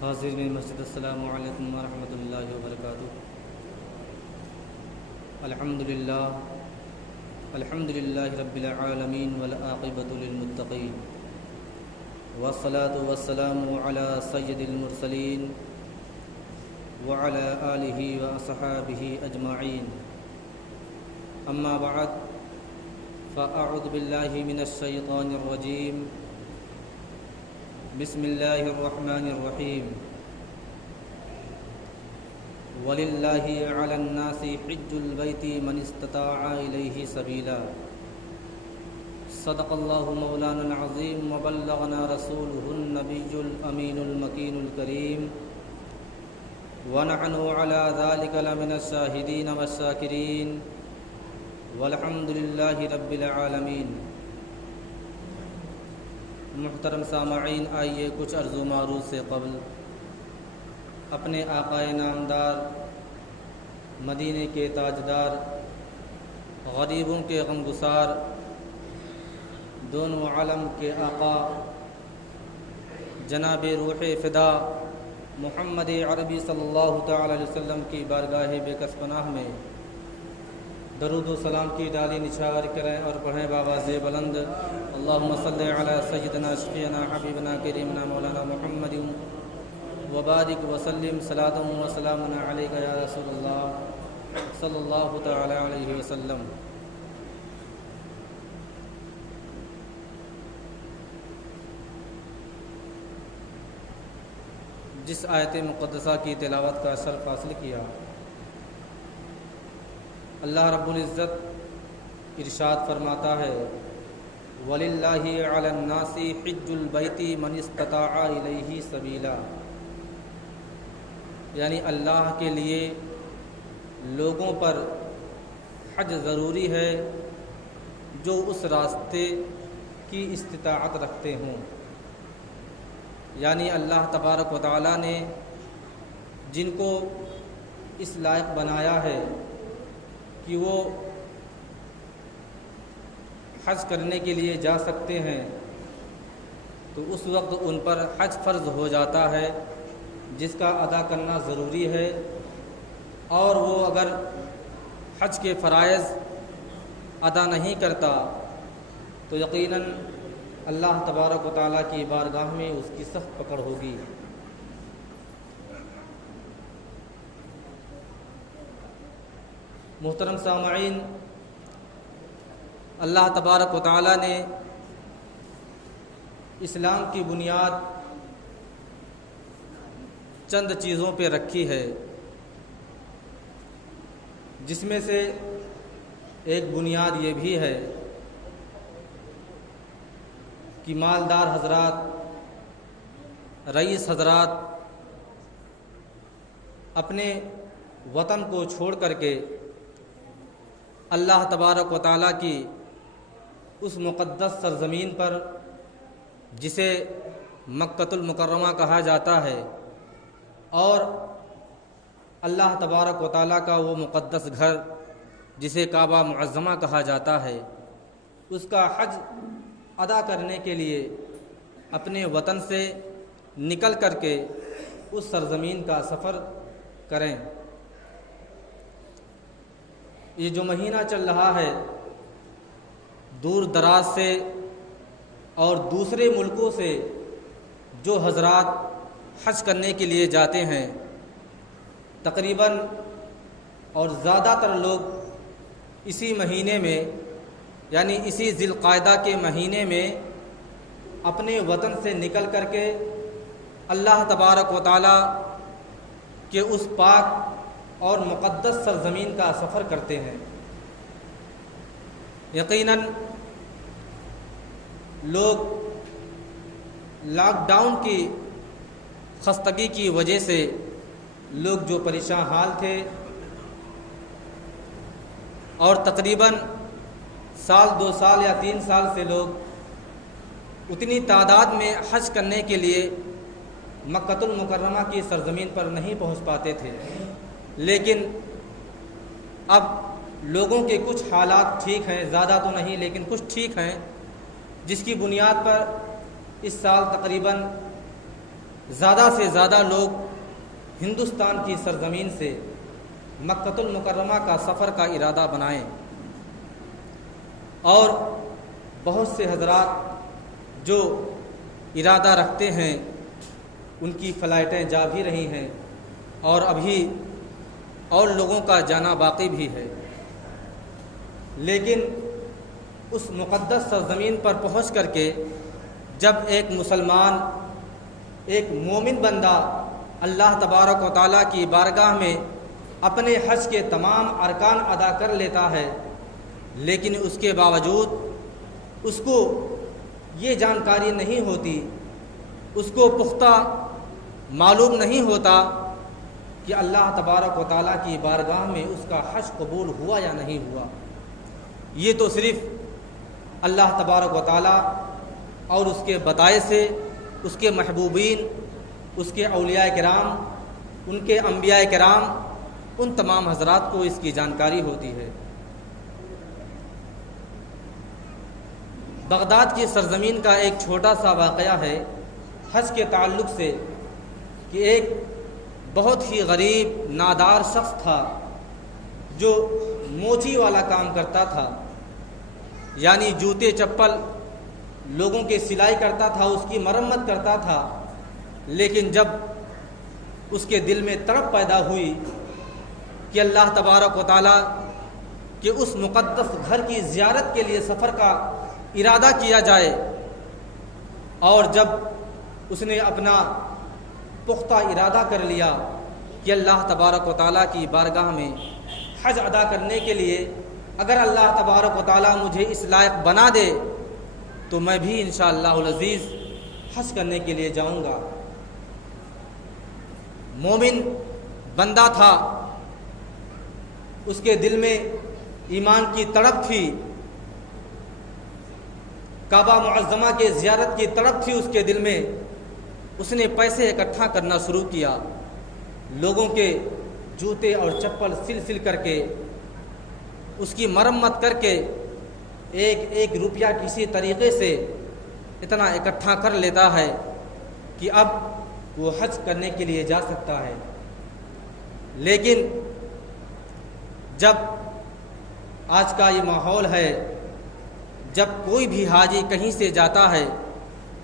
حاضر میں مسجد السلام علیکم ورحمۃ اللہ وبرکاتہ۔ الحمد للہ رب العالمین والعاقبۃ للمتقین والصلاة والسلام علی سید المرسلین وعلی آلہ واصحابہ اجمعین، اما بعد فاعوذ باللہ من الشیطان الرجیم، بسم اللہ الرحمن الرحیم۔ وَلِلَّهِ عَلَى النَّاسِ حِجُّ الْبَيْتِ مَنِ اسْتَطَاعَ إِلَيْهِ سَبِيلًا۔ صدق اللہ مولانا العظیم وبلغنا رسولہ النبی الامین المکین الکریم، ونحن علی ذلک لمن الشاہدین والشاکرین، والحمد للہ رب العالمین۔ محترم سامعین، آئیے کچھ عرض و معروض سے قبل اپنے آقائے نامدار، مدینے کے تاجدار، غریبوں کے غمگسار، دونوں عالم کے آقا جناب روح فدا محمد عربی صلی اللہ تعالی علیہ وسلم کی بارگاہ بے کس پناہ میں درود و سلام کی ڈالی نچھاور کریں اور پڑھیں بآواز بلند، اللہم صلی علی سیدنا شفیعنا حبیبنا کریمنا مولانا محمد وبارک وسلم صلاۃ و سلام علیک یا رسول اللہ صلی اللہ تعالی علیہ وسلم۔ جس آیت مقدسہ کی تلاوت کا شرف حاصل کیا، اللہ رب العزت ارشاد فرماتا ہے، وَلِلَّهِ عَلَى النَّاسِ حِجُّ الْبَيْتِ مَنِ اسْتَطَاعَ إِلَيْهِ سَبِيلًا، یعنی اللہ کے لیے لوگوں پر حج ضروری ہے جو اس راستے کی استطاعت رکھتے ہوں، یعنی اللہ تبارک و تعالیٰ نے جن کو اس لائق بنایا ہے کہ وہ حج کرنے کے لیے جا سکتے ہیں، تو اس وقت ان پر حج فرض ہو جاتا ہے جس کا ادا کرنا ضروری ہے، اور وہ اگر حج کے فرائض ادا نہیں کرتا تو یقیناً اللہ تبارک و تعالیٰ کی بارگاہ میں اس کی سخت پکڑ ہوگی۔ محترم سامعین، اللہ تبارک و تعالیٰ نے اسلام کی بنیاد چند چیزوں پہ رکھی ہے، جس میں سے ایک بنیاد یہ بھی ہے کہ مالدار حضرات، رئیس حضرات اپنے وطن کو چھوڑ کر کے اللہ تبارک و تعالیٰ کی اس مقدس سرزمین پر جسے مکۃ المکرمہ کہا جاتا ہے، اور اللہ تبارک و تعالیٰ کا وہ مقدس گھر جسے کعبہ معظمہ کہا جاتا ہے، اس کا حج ادا کرنے کے لیے اپنے وطن سے نکل کر کے اس سرزمین کا سفر کریں۔ یہ جو مہینہ چل رہا ہے، دور دراز سے اور دوسرے ملکوں سے جو حضرات حج کرنے کے لیے جاتے ہیں، تقریباً اور زیادہ تر لوگ اسی مہینے میں، یعنی اسی ذی القعدہ کے مہینے میں اپنے وطن سے نکل کر کے اللہ تبارک و تعالیٰ کے اس پاک اور مقدس سرزمین کا سفر کرتے ہیں۔ یقیناً لوگ لاک ڈاؤن کی خستگی کی وجہ سے لوگ جو پریشان حال تھے، اور تقریباً سال 2 سال یا 3 سال سے لوگ اتنی تعداد میں حج کرنے کے لیے مکۃ المکرمہ کی سرزمین پر نہیں پہنچ پاتے تھے، لیکن اب لوگوں کے کچھ حالات ٹھیک ہیں، زیادہ تو نہیں لیکن کچھ ٹھیک ہیں، جس کی بنیاد پر اس سال تقریباً زیادہ سے زیادہ لوگ ہندوستان کی سرزمین سے مکہ المکرمہ کا سفر کا ارادہ بنائیں، اور بہت سے حضرات جو ارادہ رکھتے ہیں ان کی فلائٹیں جا بھی رہی ہیں، اور ابھی اور لوگوں کا جانا باقی بھی ہے۔ لیکن اس مقدس سرزمین پر پہنچ کر کے جب ایک مسلمان، ایک مومن بندہ اللہ تبارک و تعالیٰ کی بارگاہ میں اپنے حج کے تمام ارکان ادا کر لیتا ہے، لیکن اس کے باوجود اس کو یہ جانکاری نہیں ہوتی، اس کو پختہ معلوم نہیں ہوتا کہ اللہ تبارک و تعالیٰ کی بارگاہ میں اس کا حج قبول ہوا یا نہیں ہوا۔ یہ تو صرف اللہ تبارک و تعالیٰ اور اس کے بتائے سے، اس کے محبوبین، اس کے اولیاء کرام، ان کے انبیاء کرام، ان تمام حضرات کو اس کی جانکاری ہوتی ہے۔ بغداد کی سرزمین کا ایک چھوٹا سا واقعہ ہے حج کے تعلق سے، کہ ایک بہت ہی غریب نادار شخص تھا جو موچی والا کام کرتا تھا، یعنی جوتے چپل لوگوں کے سلائی کرتا تھا، اس کی مرمت کرتا تھا۔ لیکن جب اس کے دل میں تڑپ پیدا ہوئی کہ اللہ تبارک و تعالیٰ کہ اس مقدس گھر کی زیارت کے لیے سفر کا ارادہ کیا جائے، اور جب اس نے اپنا پختہ ارادہ کر لیا کہ اللہ تبارک و تعالیٰ کی بارگاہ میں حج ادا کرنے کے لیے اگر اللہ تبارک و تعالیٰ مجھے اس لائق بنا دے تو میں بھی انشاءاللہ العزیز حج کرنے کے لیے جاؤں گا۔ مومن بندہ تھا، اس کے دل میں ایمان کی تڑپ تھی، کعبہ معظمہ کے زیارت کی تڑپ تھی اس کے دل میں۔ اس نے پیسے اکٹھا کرنا شروع کیا، لوگوں کے جوتے اور چپل سل کر کے، اس کی مرمت کر کے ایک ایک روپیہ کسی طریقے سے اتنا اکٹھا کر لیتا ہے کہ اب وہ حج کرنے کے لیے جا سکتا ہے۔ لیکن جب آج کا یہ ماحول ہے، جب کوئی بھی حاجی کہیں سے جاتا ہے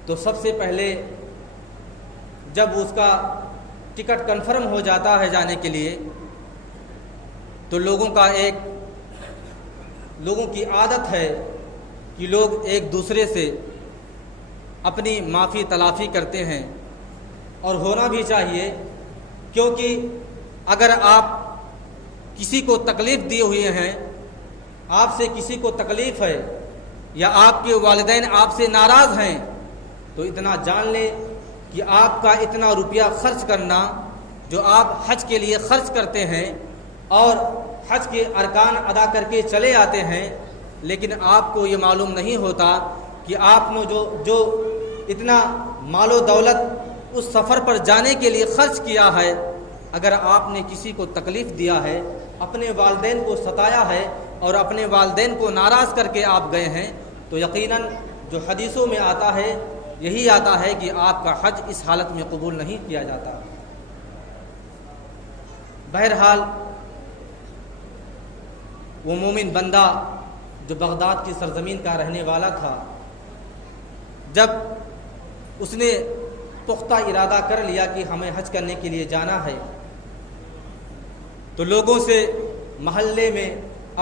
تو سب سے پہلے جب اس کا ٹکٹ کنفرم ہو جاتا ہے جانے کے لیے تو لوگوں کی عادت ہے کہ لوگ ایک دوسرے سے اپنی معافی تلافی کرتے ہیں، اور ہونا بھی چاہیے، کیونکہ اگر آپ کسی کو تکلیف دیے ہوئے ہیں، آپ سے کسی کو تکلیف ہے، یا آپ کے والدین آپ سے ناراض ہیں، تو اتنا جان لیں کہ آپ کا اتنا روپیہ خرچ کرنا جو آپ حج کے لیے خرچ کرتے ہیں اور حج کے ارکان ادا کر کے چلے آتے ہیں، لیکن آپ کو یہ معلوم نہیں ہوتا کہ آپ نے جو اتنا مال و دولت اس سفر پر جانے کے لیے خرچ کیا ہے، اگر آپ نے کسی کو تکلیف دیا ہے، اپنے والدین کو ستایا ہے اور اپنے والدین کو ناراض کر کے آپ گئے ہیں، تو یقیناً جو حدیثوں میں آتا ہے یہی آتا ہے کہ آپ کا حج اس حالت میں قبول نہیں کیا جاتا۔ بہرحال وہ مومن بندہ جو بغداد کی سرزمین کا رہنے والا تھا، جب اس نے پختہ ارادہ کر لیا کہ ہمیں حج کرنے کے لیے جانا ہے، تو لوگوں سے، محلے میں،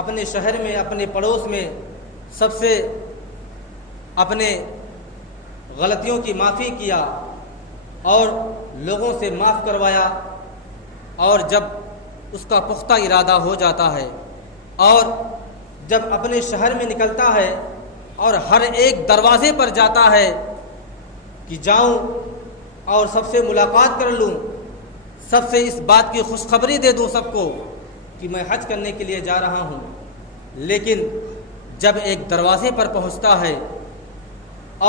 اپنے شہر میں، اپنے پڑوس میں سب سے اپنے غلطیوں کی معافی کیا اور لوگوں سے معاف کروایا، اور جب اس کا پختہ ارادہ ہو جاتا ہے اور جب اپنے شہر میں نکلتا ہے اور ہر ایک دروازے پر جاتا ہے کہ جاؤں اور سب سے ملاقات کر لوں، سب سے اس بات کی خوشخبری دے دوں سب کو کہ میں حج کرنے کے لیے جا رہا ہوں، لیکن جب ایک دروازے پر پہنچتا ہے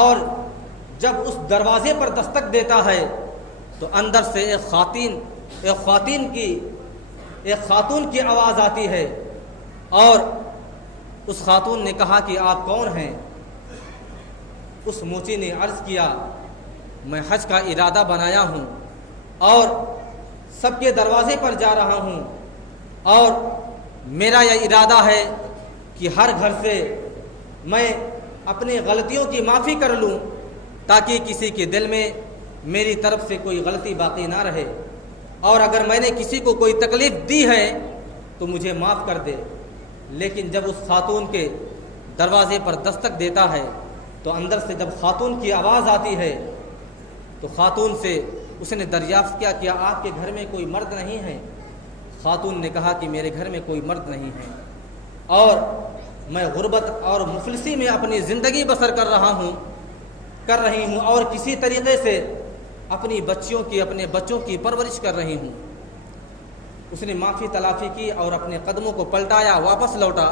اور جب اس دروازے پر دستک دیتا ہے تو اندر سے ایک خاتون کی آواز آتی ہے، اور اس خاتون نے کہا کہ آپ کون ہیں؟ اس موچی نے عرض کیا میں حج کا ارادہ بنایا ہوں اور سب کے دروازے پر جا رہا ہوں، اور میرا یہ ارادہ ہے کہ ہر گھر سے میں اپنی غلطیوں کی معافی کر لوں تاکہ کسی کے دل میں میری طرف سے کوئی غلطی باقی نہ رہے، اور اگر میں نے کسی کو کوئی تکلیف دی ہے تو مجھے معاف کر دے۔ لیکن جب اس خاتون کے دروازے پر دستک دیتا ہے تو اندر سے جب خاتون کی آواز آتی ہے تو خاتون سے اس نے دریافت کیا کہ آپ کے گھر میں کوئی مرد نہیں ہے؟ خاتون نے کہا کہ میرے گھر میں کوئی مرد نہیں ہے، اور میں غربت اور مفلسی میں اپنی زندگی بسر کر رہی ہوں اور کسی طریقے سے اپنے بچوں کی پرورش کر رہی ہوں۔ اس نے معافی تلافی کی اور اپنے قدموں کو پلٹایا، واپس لوٹا،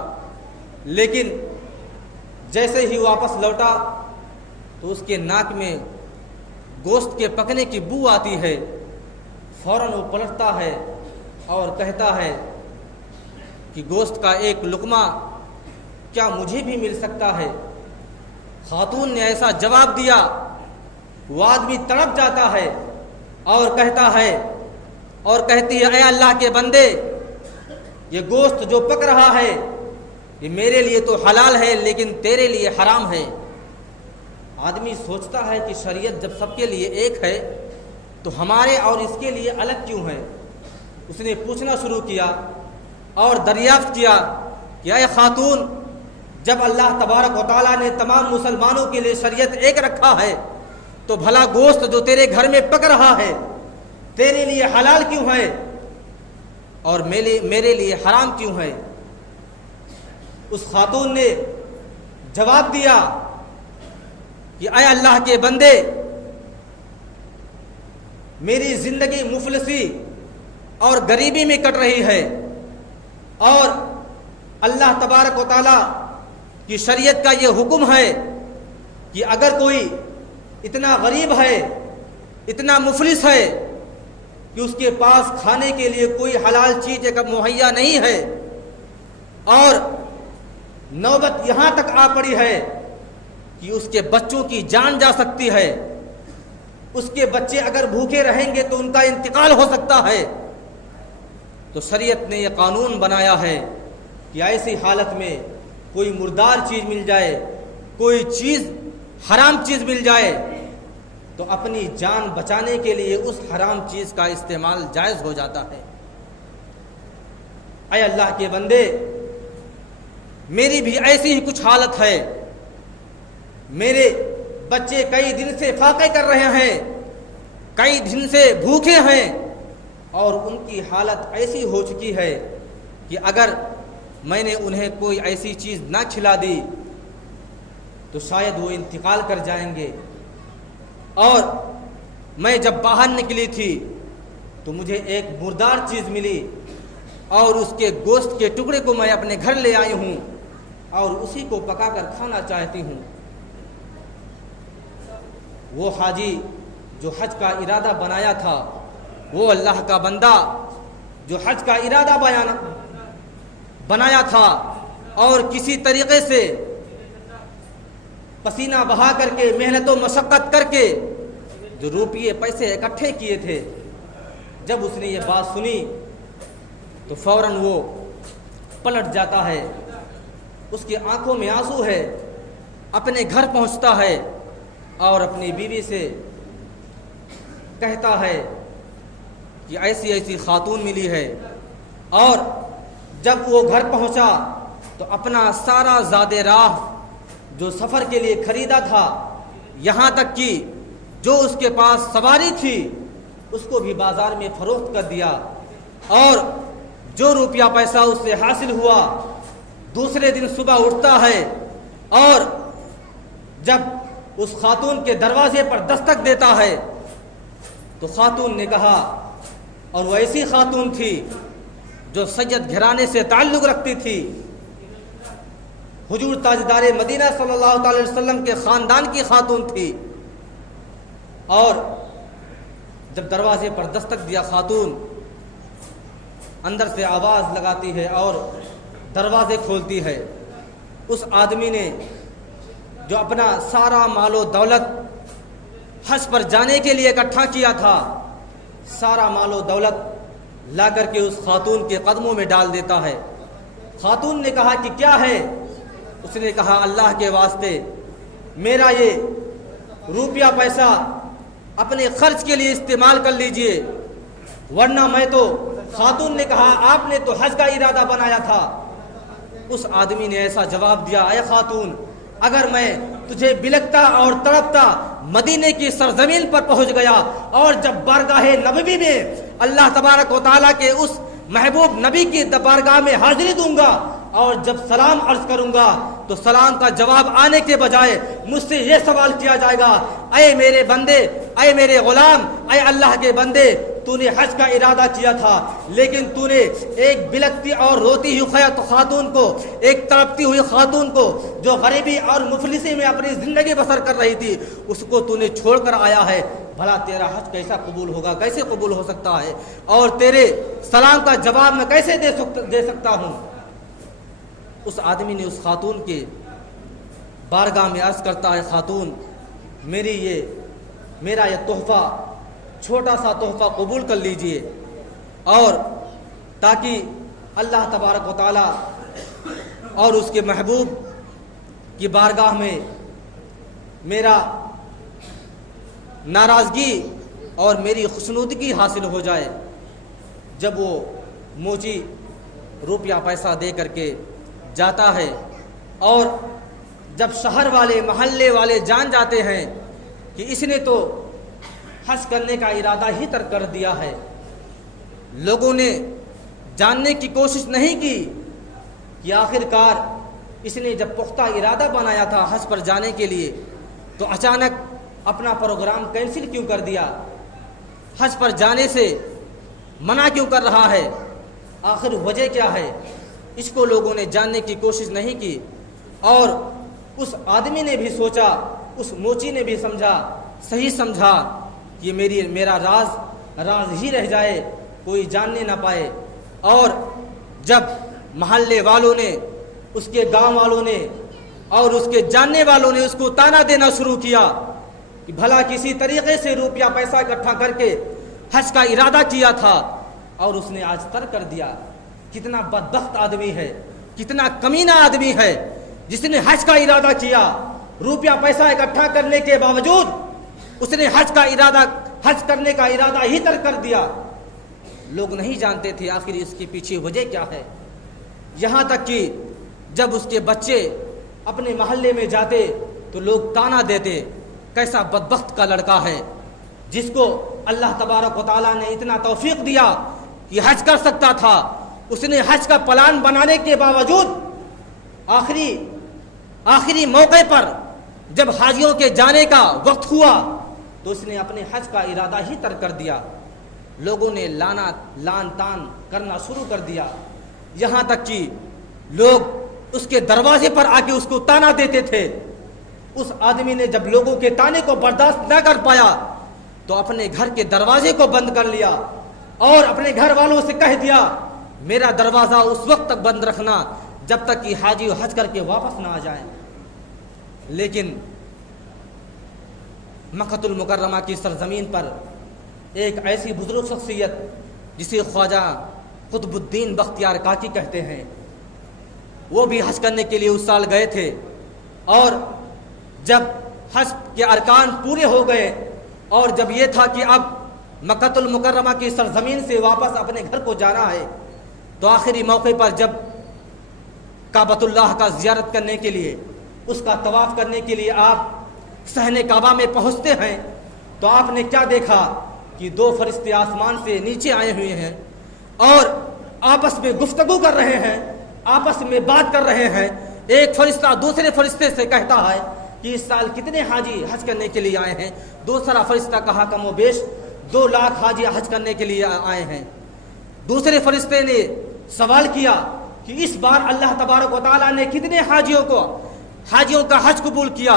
لیکن جیسے ہی واپس لوٹا تو اس کے ناک میں گوشت کے پکنے کی بو آتی ہے۔ فوراً وہ پلٹتا ہے اور کہتا ہے کہ گوشت کا ایک لقمہ کیا مجھے بھی مل سکتا ہے؟ خاتون نے ایسا جواب دیا، وہ آدمی تڑپ جاتا ہے اور کہتی ہے اے اللہ کے بندے، یہ گوشت جو پک رہا ہے یہ میرے لیے تو حلال ہے لیکن تیرے لیے حرام ہے۔ آدمی سوچتا ہے کہ شریعت جب سب کے لیے ایک ہے تو ہمارے اور اس کے لیے الگ کیوں ہے؟ اس نے پوچھنا شروع کیا اور دریافت کیا کہ اے خاتون، جب اللہ تبارک و تعالیٰ نے تمام مسلمانوں کے لیے شریعت ایک رکھا ہے تو بھلا گوشت جو تیرے گھر میں پک رہا ہے تیرے لیے حلال کیوں ہے اور میرے لیے حرام کیوں ہے؟ اس خاتون نے جواب دیا کہ اے اللہ کے بندے، میری زندگی مفلسی اور غریبی میں کٹ رہی ہے، اور اللہ تبارک و تعالیٰ کی شریعت کا یہ حکم ہے کہ اگر کوئی اتنا غریب ہے، اتنا مفلس ہے کہ اس کے پاس کھانے کے لیے کوئی حلال چیز مہیا نہیں ہے، اور نوبت یہاں تک آ پڑی ہے کہ اس کے بچوں کی جان جا سکتی ہے، اس کے بچے اگر بھوکے رہیں گے تو ان کا انتقال ہو سکتا ہے، تو شریعت نے یہ قانون بنایا ہے کہ ایسی حالت میں کوئی مردار چیز مل جائے، کوئی چیز حرام چیز مل جائے تو اپنی جان بچانے کے لیے اس حرام چیز کا استعمال جائز ہو جاتا ہے۔ اے اللہ کے بندے، میری بھی ایسی ہی کچھ حالت ہے، میرے بچے کئی دن سے فاقے کر رہے ہیں، کئی دن سے بھوکے ہیں، اور ان کی حالت ایسی ہو چکی ہے کہ اگر میں نے انہیں کوئی ایسی چیز نہ کھلا دی تو شاید وہ انتقال کر جائیں گے۔ اور میں جب باہر نکلی تھی تو مجھے ایک مردار چیز ملی اور اس کے گوشت کے ٹکڑے کو میں اپنے گھر لے آئی ہوں اور اسی کو پکا کر کھانا چاہتی ہوں۔ وہ حاجی جو حج کا ارادہ بنایا تھا، وہ اللہ کا بندہ جو حج کا ارادہ بنایا تھا اور کسی طریقے سے پسینہ بہا کر کے، محنت و مشقت کر کے جو روپیے پیسے اکٹھے کیے تھے، جب اس نے یہ بات سنی تو فوراً وہ پلٹ جاتا ہے، اس کی آنکھوں میں آنسو ہے، اپنے گھر پہنچتا ہے اور اپنی بیوی سے کہتا ہے کہ ایسی ایسی خاتون ملی ہے، اور جب وہ گھر پہنچا تو اپنا سارا زاد راہ جو سفر کے لیے خریدا تھا، یہاں تک کہ جو اس کے پاس سواری تھی اس کو بھی بازار میں فروخت کر دیا، اور جو روپیہ پیسہ اس سے حاصل ہوا دوسرے دن صبح اٹھتا ہے اور جب اس خاتون کے دروازے پر دستک دیتا ہے تو خاتون نے کہا، اور وہ ایسی خاتون تھی جو سید گھرانے سے تعلق رکھتی تھی، حضور تاجدار مدینہ صلی اللہ تعالی وسلم کے خاندان کی خاتون تھی، اور جب دروازے پر دستک دیا خاتون اندر سے آواز لگاتی ہے اور دروازے کھولتی ہے۔ اس آدمی نے جو اپنا سارا مال و دولت حج پر جانے کے لیے اکٹھا کیا تھا، سارا مال و دولت لا کر کے اس خاتون کے قدموں میں ڈال دیتا ہے۔ خاتون نے کہا کہ کیا ہے؟ اس نے کہا اللہ کے واسطے میرا یہ روپیہ پیسہ اپنے خرچ کے لیے استعمال کر لیجئے، ورنہ میں تو، خاتون نے کہا آپ نے تو حج کا ارادہ بنایا تھا۔ اس آدمی نے ایسا جواب دیا، اے خاتون، اگر میں تجھے بلکتا اور تڑپتا مدینے کی سرزمین پر پہنچ گیا اور جب بارگاہ نبوی میں اللہ تبارک و تعالیٰ کے اس محبوب نبی کی بارگاہ میں حاضری دوں گا اور جب سلام عرض کروں گا تو سلام کا جواب آنے کے بجائے مجھ سے یہ سوال کیا جائے گا، اے میرے بندے، اے میرے غلام، اے اللہ کے بندے، تو نے حج کا ارادہ کیا تھا لیکن تو نے ایک بلکتی اور روتی ہوئی خاتون کو، ایک تڑپتی ہوئی خاتون کو جو غریبی اور مفلسی میں اپنی زندگی بسر کر رہی تھی، اس کو تو نے چھوڑ کر آیا ہے، بھلا تیرا حج کیسا قبول ہوگا، کیسے قبول ہو سکتا ہے، اور تیرے سلام کا جواب میں کیسے دے سکتا ہوں؟ اس آدمی نے اس خاتون کے بارگاہ میں عرض کرتا ہے، خاتون، میرا یہ تحفہ، چھوٹا سا تحفہ قبول کر لیجئے، اور تاکہ اللہ تبارک و تعالی اور اس کے محبوب کی بارگاہ میں میرا ناراضگی اور میری خوشنودگی حاصل ہو جائے۔ جب وہ موچی روپیہ پیسہ دے کر کے جاتا ہے اور جب شہر والے، محلے والے جان جاتے ہیں کہ اس نے تو حج کرنے کا ارادہ ہی ترک کر دیا ہے، لوگوں نے جاننے کی کوشش نہیں کی کہ آخر کار اس نے جب پختہ ارادہ بنایا تھا حج پر جانے کے لیے تو اچانک اپنا پروگرام کینسل کیوں کر دیا، حج پر جانے سے منع کیوں کر رہا ہے، آخر وجہ کیا ہے؟ اس کو لوگوں نے جاننے کی کوشش نہیں کی، اور اس آدمی نے بھی سوچا، اس موچی نے بھی سمجھا، صحیح سمجھا کہ میرا راز ہی رہ جائے، کوئی جاننے نہ پائے۔ اور جب محلے والوں نے، اس کے گاؤں والوں نے اور اس کے جاننے والوں نے اس کو تانا دینا شروع کیا کہ بھلا کسی طریقے سے روپیہ پیسہ اکٹھا کر کے حج کا ارادہ کیا تھا اور اس نے آج ترک کر دیا، کتنا بدبخت آدمی ہے، کتنا کمینہ آدمی ہے جس نے حج کا ارادہ کیا، روپیہ پیسہ اکٹھا کرنے کے باوجود اس نے حج کرنے کا ارادہ ہی ترک کر دیا۔ لوگ نہیں جانتے تھے آخر اس کے پیچھے وجہ کیا ہے، یہاں تک کہ جب اس کے بچے اپنے محلے میں جاتے تو لوگ تانا دیتے، کیسا بدبخت کا لڑکا ہے جس کو اللہ تبارک و تعالیٰ نے اتنا توفیق دیا کہ حج کر سکتا تھا، اس نے حج کا پلان بنانے کے باوجود آخری موقع پر جب حاجیوں کے جانے کا وقت ہوا تو اس نے اپنے حج کا ارادہ ہی ترک کر دیا۔ لوگوں نے لان تان کرنا شروع کر دیا، یہاں تک کہ لوگ اس کے دروازے پر آ کے اس کو تانا دیتے تھے۔ اس آدمی نے جب لوگوں کے تانے کو برداشت نہ کر پایا تو اپنے گھر کے دروازے کو بند کر لیا اور اپنے گھر والوں سے کہہ دیا، میرا دروازہ اس وقت تک بند رکھنا جب تک کہ حاجی حج کر کے واپس نہ آ جائیں۔ لیکن مکہ المکرمہ کی سرزمین پر ایک ایسی بزرگ شخصیت جسے خواجہ قطب الدین بختیار کاکی کہتے ہیں، وہ بھی حج کرنے کے لیے اس سال گئے تھے، اور جب حج کے ارکان پورے ہو گئے اور جب یہ تھا کہ اب مکہ المکرمہ کی سرزمین سے واپس اپنے گھر کو جانا ہے تو آخری موقع پر جب کعبۃ اللہ کا زیارت کرنے کے لیے، اس کا طواف کرنے کے لیے آپ صحن کعبہ میں پہنچتے ہیں تو آپ نے کیا دیکھا کہ دو فرشتے آسمان سے نیچے آئے ہوئے ہیں اور آپس میں گفتگو کر رہے ہیں، آپس میں بات کر رہے ہیں۔ ایک فرشتہ دوسرے فرشتے سے کہتا ہے کہ اس سال کتنے حاجی حج کرنے کے لیے آئے ہیں؟ دوسرا فرشتہ کہا کم و بیش 2 لاکھ حاجی حج کرنے کے لیے آئے ہیں۔ دوسرے فرشتے نے سوال کیا کہ اس بار اللہ تبارک و تعالیٰ نے کتنے حاجیوں کا حج قبول کیا؟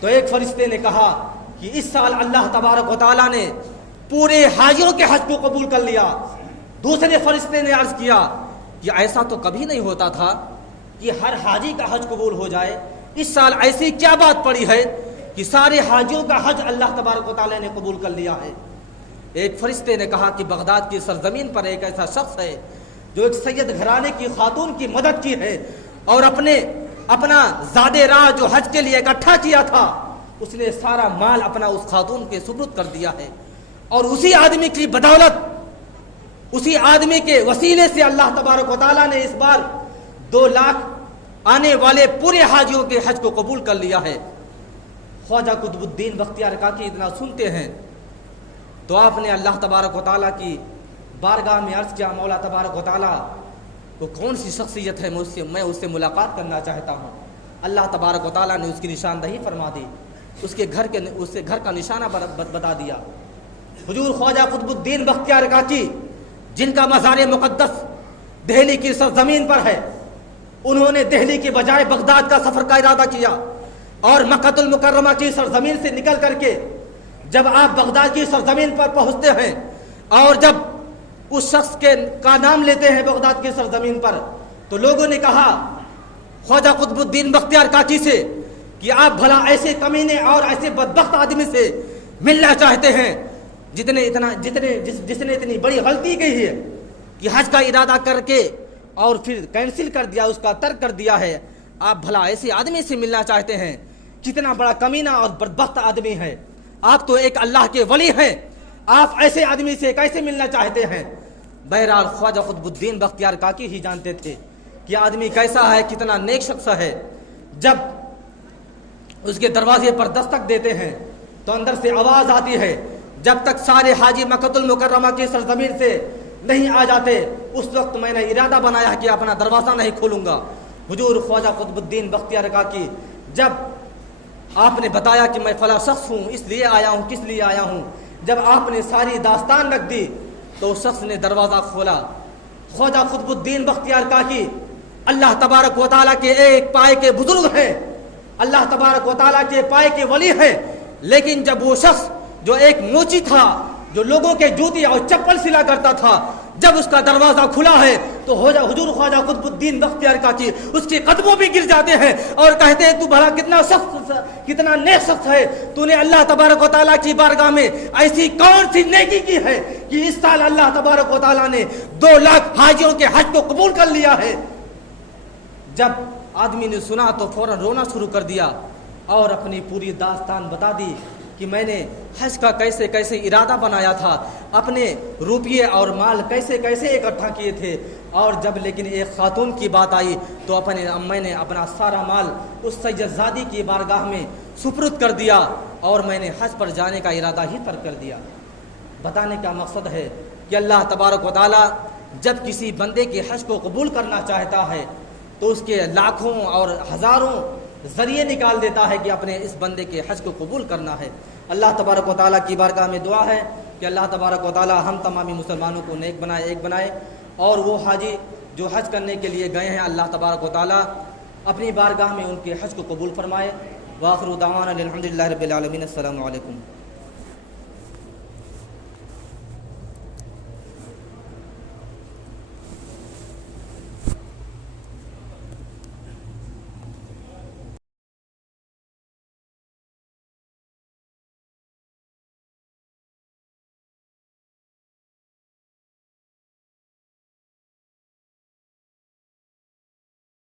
تو ایک فرشتے نے کہا کہ اس سال اللہ تبارک و تعالیٰ نے پورے حاجیوں کے حج کو قبول کر لیا۔ دوسرے فرشتے نے عرض کیا کہ ایسا تو کبھی نہیں ہوتا تھا کہ ہر حاجی کا حج قبول ہو جائے، اس سال ایسی کیا بات پڑی ہے کہ سارے حاجیوں کا حج اللہ تبارک و تعالیٰ نے قبول کر لیا ہے۔ ایک فرشتے نے کہا کہ بغداد کی سرزمین پر ایک ایسا شخص ہے جو ایک سید گھرانے کی خاتون کی مدد کی ہے اور اپنا زادے راہ جو حج کے لیے اکٹھا کیا تھا اس نے سارا مال اپنا اس خاتون کے سپرد کر دیا ہے، اور اسی آدمی کی بدولت، اسی آدمی کے وسیلے سے اللہ تبارک و تعالیٰ نے اس بار 2 لاکھ آنے والے پورے حاجیوں کے حج کو قبول کر لیا ہے۔ خواجہ قطب الدین بختیار کاکی اتنا سنتے ہیں تو آپ نے اللہ تبارک و تعالیٰ کی بارگاہ میں عرض کیا، مولا تبارک و تعالیٰ وہ کون سی شخصیت ہے، میں اس سے ملاقات کرنا چاہتا ہوں۔ اللہ تبارک و تعالیٰ نے اس کی نشاندہی فرما دی، اس کے گھر کا نشانہ بتا دیا۔ حضور خواجہ قطب الدین بختیار کاکی جن کا مزار مقدس دہلی کی سرزمین پر ہے، انہوں نے دہلی کے بجائے بغداد کا سفر کا ارادہ کیا اور مکہ المکرمہ کی سرزمین سے نکل کر کے جب آپ بغداد کی سرزمین پر پہنچتے ہیں اور جب اس شخص کا نام لیتے ہیں بغداد کی سرزمین پر، تو لوگوں نے کہا خواجہ قطب الدین بختیار کاکی سے کہ آپ بھلا ایسے کمینے اور ایسے بدبخت آدمی سے ملنا چاہتے ہیں جس نے اتنی بڑی غلطی کی ہے کہ حج کا ارادہ کر کے اور پھر کینسل کر دیا، اس کا ترک کر دیا ہے۔ آپ بھلا ایسے آدمی سے ملنا چاہتے ہیں؟ کتنا بڑا کمینہ اور بدبخت آدمی ہے، آپ تو ایک اللہ کے ولی ہیں، آپ ایسے آدمی سے کیسے ملنا چاہتے ہیں؟ بہرحال خواجہ قطب الدین بختیار کاکی ہی جانتے تھے کہ آدمی کیسا ہے، کتنا نیک شخص ہے۔ جب اس کے دروازے پر دستک دیتے ہیں تو اندر سے آواز آتی ہے، جب تک سارے حاجی مکہ المکرمہ کی سرزمین سے نہیں آ جاتے اس وقت میں نے ارادہ بنایا کہ اپنا دروازہ نہیں کھولوں گا۔ حضور خواجہ قطب الدین بختیار کاکی جب آپ نے بتایا کہ میں فلاں شخص ہوں، اس لیے آیا ہوں، کس لیے آیا ہوں، جب آپ نے ساری داستان رکھ دی تو اس شخص نے دروازہ کھولا۔ خواجہ قطب الدین بختیار کاکی اللہ تبارک و تعالیٰ کے ایک پائے کے بزرگ ہیں، اللہ تبارک و تعالیٰ کے پائے کے ولی ہیں، لیکن جب وہ شخص جو ایک موچی تھا، جو لوگوں کے جوتی اور چپل سلا کرتا تھا، جب اس کا دروازہ کھلا ہے تو حضور خواجہ قطب الدین بختیار کاکی اس کے قدموں بھی گر جاتے ہیں اور کہتے ہیں تو بھلا کتنا نیک شخص ہے، تو نے اللہ تبارک و تعالیٰ کی بارگاہ میں ایسی کون سی نیکی کی ہے کہ اس سال اللہ تبارک و تعالیٰ نے 2 لاکھ حاجیوں کے حج کو قبول کر لیا ہے۔ جب آدمی نے سنا تو فوراً رونا شروع کر دیا اور اپنی پوری داستان بتا دی کہ میں نے حج کا کیسے کیسے ارادہ بنایا تھا، اپنے روپیے اور مال کیسے کیسے اکٹھا کیے تھے، اور جب لیکن ایک خاتون کی بات آئی تو میں نے اپنا سارا مال اس سید زادی کی بارگاہ میں سپرد کر دیا اور میں نے حج پر جانے کا ارادہ ہی ترک کر دیا۔ بتانے کا مقصد ہے کہ اللہ تبارک و تعالیٰ جب کسی بندے کے حج کو قبول کرنا چاہتا ہے تو اس کے لاکھوں اور ہزاروں ذریعے نکال دیتا ہے کہ اپنے اس بندے کے حج کو قبول کرنا ہے۔ اللہ تبارک و تعالیٰ کی بارگاہ میں دعا ہے کہ اللہ تبارک و تعالیٰ ہم تمامی مسلمانوں کو نیک بنائے، ایک بنائے، اور وہ حاجی جو حج کرنے کے لیے گئے ہیں اللہ تبارک و تعالیٰ اپنی بارگاہ میں ان کے حج کو قبول فرمائے۔ وآخر دعوانا الحمدللہ رب العالمین۔ السلام علیکم۔